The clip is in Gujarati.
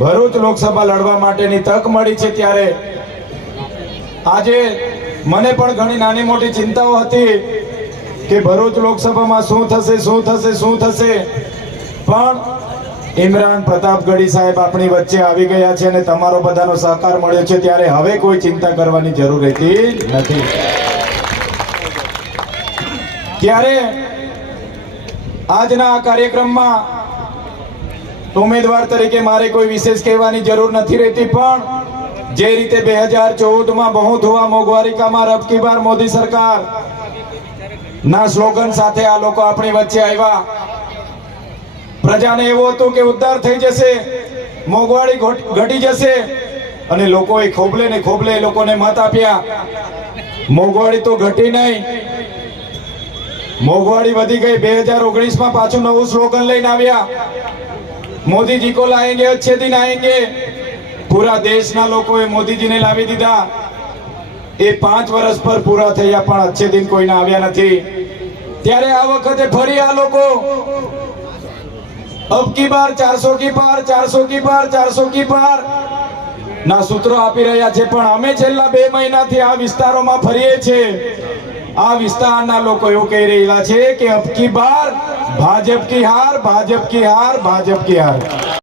ભરૂચ લોકસભા લડવા માટેની તક મળી છે ત્યારે આજે મને પણ ઘણી નાની મોટી ચિંતાઓ હતી કે ભરૂચ લોકસભામાં શું થશે પણ ઇમરાન પ્રતાપગઢી સાહેબ આપણી વચ્ચે આવી ગયા છે અને તમારો બધાનો સહકાર મળ્યો છે ત્યારે હવે કોઈ ચિંતા કરવાની જરૂર રહેતી નથી। ત્યારે આજના આ કાર્યક્રમમાં ઉમેદવાર તરીકે મારે કોઈ વિશેષ કહેવાની જરૂર નથી રહેતી, પણ જે રીતે 2014માં બહુ ધુઆ મોંઘવારી કા માર અબ કી બાર મોદી સરકાર ના સ્લોગન સાથે આ લોકો આપણી વચ્ચે આવ્યા। પ્રજાને એવું હતું કે ઉદ્ધાર થઈ જશે, મોંઘવારી ઘટી જશે અને લોકોએ ખોબલે ને ખોબલે એ લોકોને મત આપ્યા। મોંઘવારી તો ઘટી નહીં, મોંઘવારી વધી ગઈ। 2019માં પાછું નવું સ્લોગન લઈને આવ્યા, मोदी जी को लाएंगे अच्छे दिन आएंगे। पूरा देशना लोकोए मोदी जी ने लावी दीधा। એ 5 વર્ષ પર પૂરા થયા પણ अच्छे दिन કોઈ ના આવ્યા નથી। ત્યારે આ વખતે ફરી આ લોકો અબ કી બાર 400 કી પાર 400 કી પાર 400 કી પાર ના સૂત્રો આપી રહ્યા છે, પણ અમે છેલ્લા 2 મહિનાથી આ વિસ્તારોમાં ફરીએ છીએ। આ વિસ્તારના લોકો એવું કહી રહ્યા છે કે અબ કી બાર ભાજપ કી હાર, ભાજપ કી હાર, ભાજપ કી હાર।